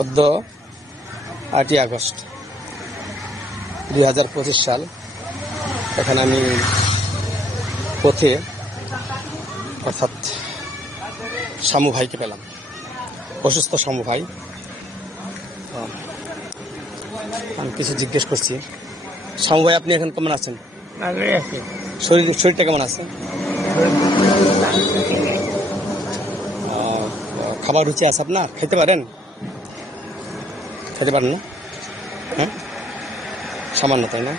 অদ্য 8ই আগস্ট 2025 সাল। এখানে আমি পথে অর্থাৎ শামু ভাইকে পেলাম, অসুস্থ শামু ভাই। আমি কিছু জিজ্ঞেস করছি। শামু ভাই, আপনি এখন কেমন আছেন? শরীরটা কেমন আছে? খাবার রুচি আছে আপনার? খেতে পারেন? খেতে পারেন না? হ্যাঁ, সামান্য, তাই না?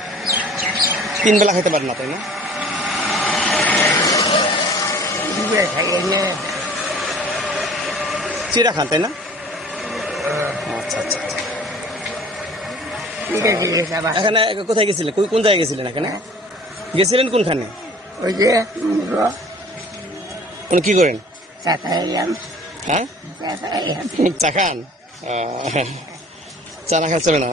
3 বেলা খেতে পারেন না, তাই না? চিড়া খান, তাই না? আচ্ছা আচ্ছা আচ্ছা। এখানে কোথায় গেছিলেন? কোন জায়গায় গেছিলেন? এখানে গেছিলেন কোনখানে? ওই যে কি করেন? হ্যাঁ, চা খান? চা না খাওয়া চলে না?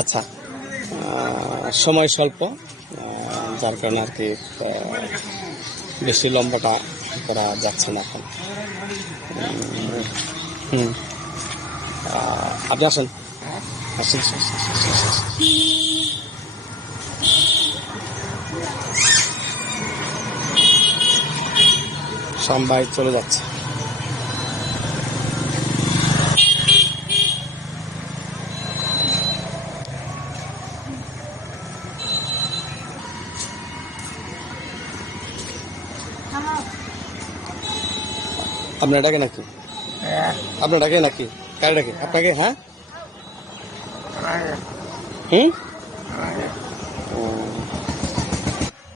আচ্ছা, সময় স্বল্প, যার কারণে আর কি বেশি লম্বাটা করা যাচ্ছে না এখন। আপনি আসেন, আসেন। সবাই চলে যাচ্ছে। আপনার ডাকে নাকি? আপনার ডাকে নাকি? কার ডাকে? আপনাকে? হ্যাঁ,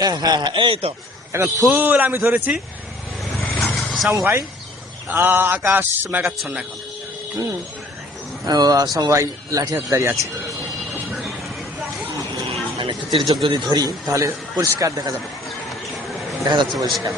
হ্যাঁ হ্যাঁ, এই তো এখন ফুল আমি ধরেছি শামু ভাই। আকাশ মেঘাচ্ছন্ন এখন। শামু ভাই লাঠি হাতে দাঁড়িয়ে আছে। আমি একটু তির্যক যদি ধরি তাহলে পরিষ্কার দেখা যাচ্ছে, পরিষ্কার।